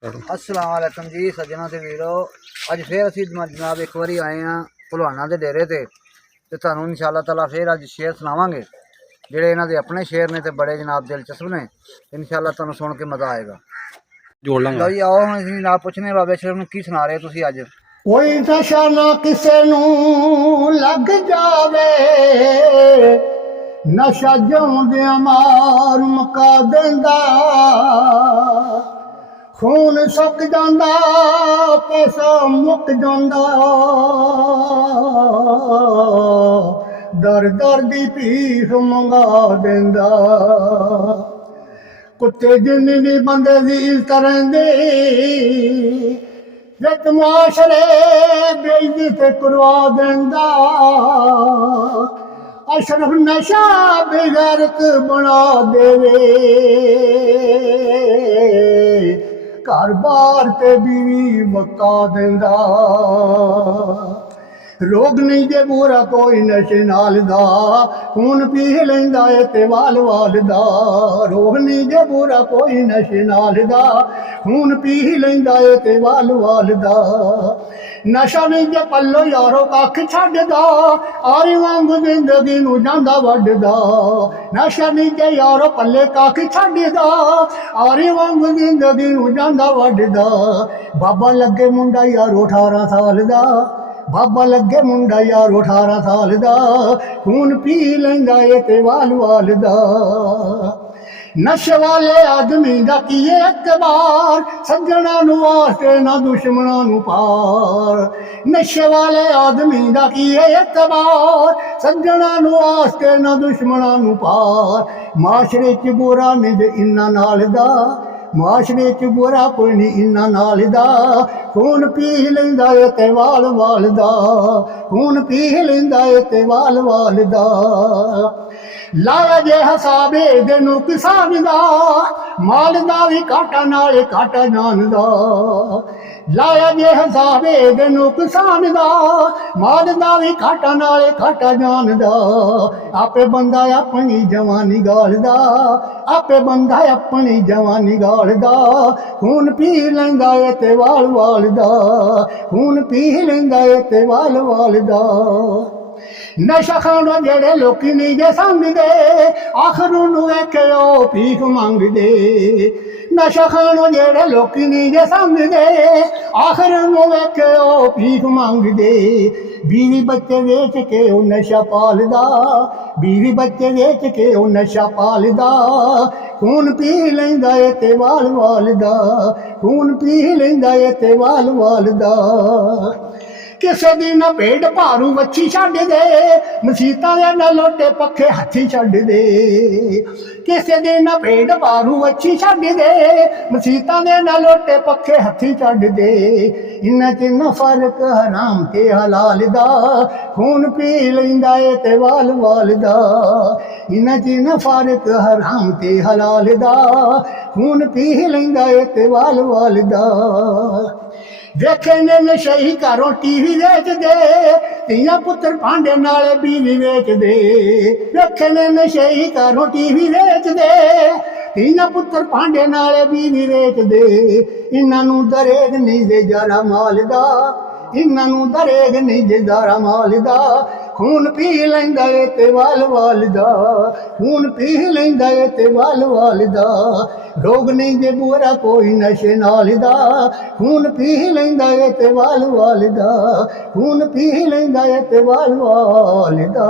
अस्सलाम वालेकुम जी सज्जना ते वीरो। अज फिर असी जनाब एक बारी आए हैं भलवाना के डेरे ते तुहानू इंशाअल्लाह ताला फिर अज शेर सुनावांगे जेडे इन्हां दे अपने शेर ने ते बड़े जनाब दिलचस्प ने। इंशाअल्लाह तुहानू सुन के मजा आएगा। लो जी आओ हुण असीं जनाब पुछने बाबे शेर नू की सुना रहे तुसीं अज। कोई नशा ना किसे नू लग जावे, नशा जिउंदियां मार मुका देंदा। खून सुक जांदा पैसा मुक जांदा, दर दर दी भीख मंगा देंदा। कुत्ते जिन्नी नी बंदे दी इज्जत रहिंदी, विच मुआशरे बेइज्जत करवा देंदा। अशरफ नशा बेगैरत बना देवे, घर बार ते बीवी मक्का देंदा। रोग नहीं जे बुरा कोई नशे नाल दा, खून पी लैंदा ए ते वाल वाल दा। रोग नहीं जे बुरा कोई नशे नाल दा, खून पी लैंदा ए ते वाल वाल दा। नशा नहीं जे पल्लो यारो कख छड्डदा, आरी वांग जिंदगी नू जांदा वड्डदा। नशा नहीं जे यारो पल्ले कख छड्डदा, आरी वांग जिंदगी नू जांदा वड्डदा। बाबा लगे मुंडा यारो 18 साल दा, बाबा लगे मुंडा यारो 18 साल दा। खून पी लैंदा ए ते वाल वाल दा। नशे वाले आदमी दा कीए इतबार, सज्जना नू वास्ते ना दुश्मना नू पार। नशे वाले आदमी दा कीए इतबार, सज्जना नू वास्ते ना दुश्मना नू पार। माशरे च बुरा नहीं जे इन्ना नाल दा, माशरे च बुरा कोई नहीं इन्ना नाल दा। खून पी लैंदा ए ते वाल वाल दा, खून पी लैंदा ए ते वाल वाल दा। लाया जे हसाबे दे नुकसान दा, माल दा भी घाटा नाले घाटा जानदा। लाया जे हसाबे दे नुकसान दा, माल दा भी घाटा नाले घाटा जानदा। आपे बंदा अपनी जवानी गालदा, आपे बंदा अपनी जवानी गालदा। खून पी लैंदा ए ते वाल वाल दा, खून पी लैंदा ए ते वाल वाल दा। नशा खाना जेड़े लोकी नहीं जे समझदे, आखर नू वेखे ओ भीख मंगदे। नशा खाना जेड़े लोकी नहीं जे समझदे, आखर नू वेखे ओ भीख मंगदे। बीवी बच्चे वेच के ओ नशा पालदा, बीवी बच्चे वेच के ओ नशा पालदा। खून पी लैंदा ए ते वाल वाल दा, खून पी लैंदा ए ते वाल वाल दा। किसे दिन भेड़ भारू वच्छी छड्ड दे, मसीतां दे ना लोटे पखे हत्थी छड्ड दे। किसे दिन भेड़ भारू वच्छी छड्ड दे, मसीतां दे ना लोटे पखे हत्थी छड्ड दे। इन्ना च ना फर्क हराम ते हलाल दा, खून पी लैंदा ए ते वाल वाल दा। इन्ना च ना फर्क हराम ते हलाल दा, खून पी लैंदा ए ते वाल वाल दा। वेखे ने नशई घरों टीवी वेचदे, धीआं पुत्तर भांडे नाले बीवी वेचदे। वेखे ने नशई घरों टीवी वेचदे, धीआं पुत्तर भांडे नाले बीवी वेचदे। इन्हां नू दरेग नहीं दे जरा माल दा, इन्हां नू दरेग नहीं दे जरा माल दा। खून पी लैंदा ए ते वाल वाल दा, खून पी लैंदा ए ते वाल वाल दा। रोग नहीं जे बुरा कोई नशे नाल दा, खून पी लैंदा ए ते वाल वाल दा, खून पी लैंदा ए ते वाल वाल दा।